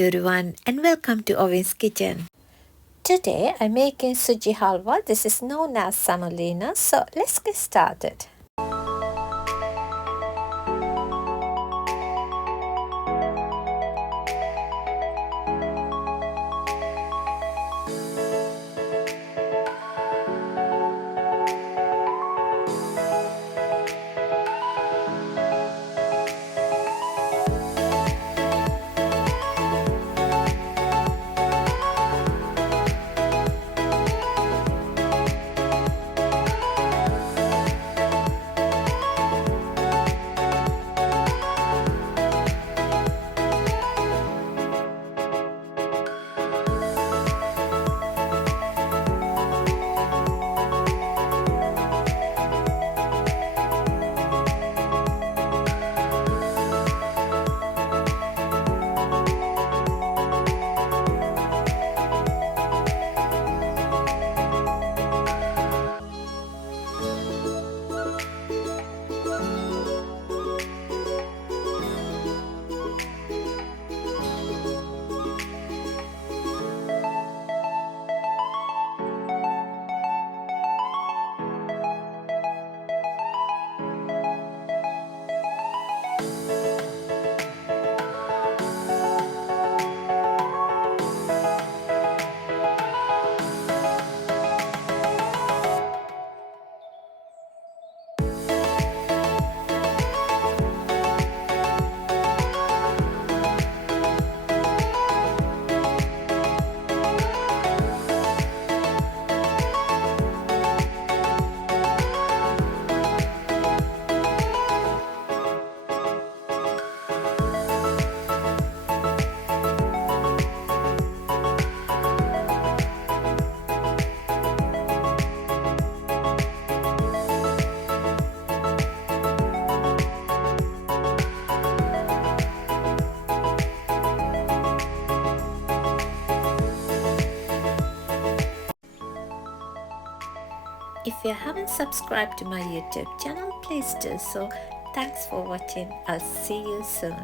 everyone and welcome to Owen's Kitchen. Today I'm making Suji Halwa. This is known as Semolina. So let's get started. If you haven't subscribed to my YouTube channel, please do so. Thanks for watching. I'll see you soon.